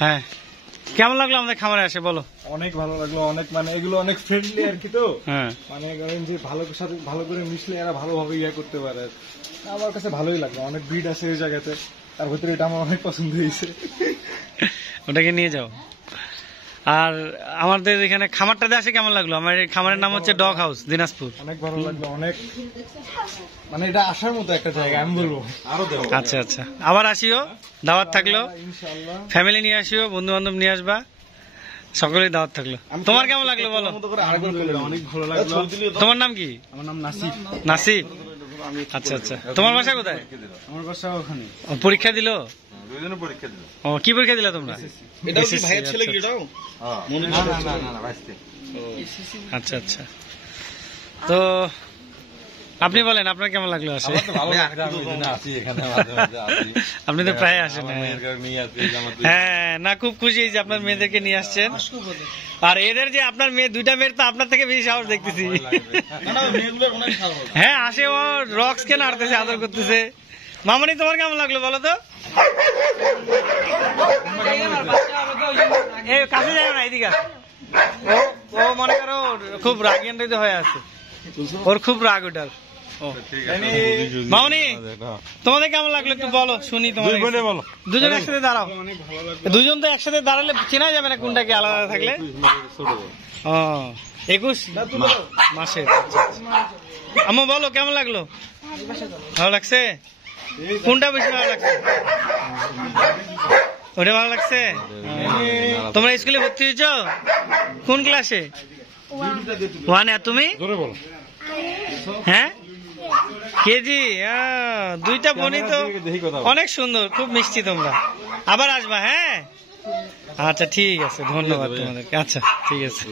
হ্যাঁ, কেমন লাগলো আমাদের খামারে আসে বলো? অনেক ভালো লাগলো, অনেক মানে এগুলো অনেক ফ্রেন্ডলি আর কি। তো হ্যাঁ, মানে যে সাথে ভালো করে মিশলে এরা ভালোভাবে ইয়ে করতে পারে। আমার কাছে ভালোই লাগলো, অনেক ব্রিড আছে এই জায়গাতে, তার ভিতরে এটা আমার অনেক পছন্দ হয়েছে। ওটাকে নিয়ে যাও। আর আমাদের এখানে খামারটাতে আসে কেমন লাগলো? আমার এই খামারের নাম হচ্ছে ডগ হাউস, দিনাজপুর। অনেক ভালো লাগলো, অনেক মানে এটা আসার মতো একটা জায়গা আমি বলবো। আরো দেবো। আচ্ছা আচ্ছা, আবার আসিও, দাওয়াত থাকলো। ইনশাআল্লাহ ফ্যামিলি নিয়ে আসিও, বন্ধু বান্ধব নিয়ে আসবা, সকলেই দাওয়াত থাকলো। তোমার কেমন লাগলো বলো? অনেক ভালো লাগলো। তোমার নাম কি? আমার নাম নাসিব। নাসিব, আচ্ছা আচ্ছা। তোমার বাসা কোথায়? আমার বাসা ওখানে। পরীক্ষা দিল? দুইজনে পরীক্ষা দিল। ও, কি পরীক্ষা দিলা তোমরা? এটাও কি ভাইয়ের ছেলে কি এটাও? না না না না না ভাইস্তে। আচ্ছা আচ্ছা। তো আপনি বলেন, আপনার কেমন লাগলো আসে? আমার তো ভালো লাগছে, আমি এখানে আসি, এখানে মাঝে মাঝে আসি। আপনি তো প্রায় আসেন। আমার মেয়ের কাছে নিয়ে আসি, আমার দুই হ্যাঁ, না খুব খুশি যে আপনার মেয়েদেরকে নিয়ে আসছেন। আর এদের যে আপনার মেয়ে, দুইটা মেয়ের তো আপনার থেকে বেশি সাহস দেখতেছি। হ্যাঁ, আসে, ও রক্স কেন আড়তেছে, আদর করতেছে। মামনি, তোমার কেমন লাগলো বলো তো? এই কাছে যায় না, এদিকে আসো। ও মনে করো খুব রাগিয়ান্বিত হয়ে আছে, ওর খুব রাগ ওটার। মামনি, তোমাদের কেমন লাগলো একটু বলো, শুনি। তোমার বলো। দুজন একসাথে দাঁড়াও। দুজন তো একসাথে দাঁড়ালে চেনা যাবে না কোনটাকে, আলাদা থাকলে। ও, 21 মাসের। আম্মু বলো, কেমন লাগলো? ভালো লাগছে? কোনটা বেশি ভালো লাগছে? ওটা ভালো লাগছে? তোমরা স্কুলে ভর্তি হয়েছ? কোন ক্লাসে? 1। আর তুমি? হ্যাঁ, কেজি। দুইটা বোনই তো অনেক সুন্দর, খুব মিষ্টি তোমরা। আবার আসবা? হ্যাঁ, আচ্ছা ঠিক আছে, ধন্যবাদ তোমাদেরকে। আচ্ছা ঠিক আছে।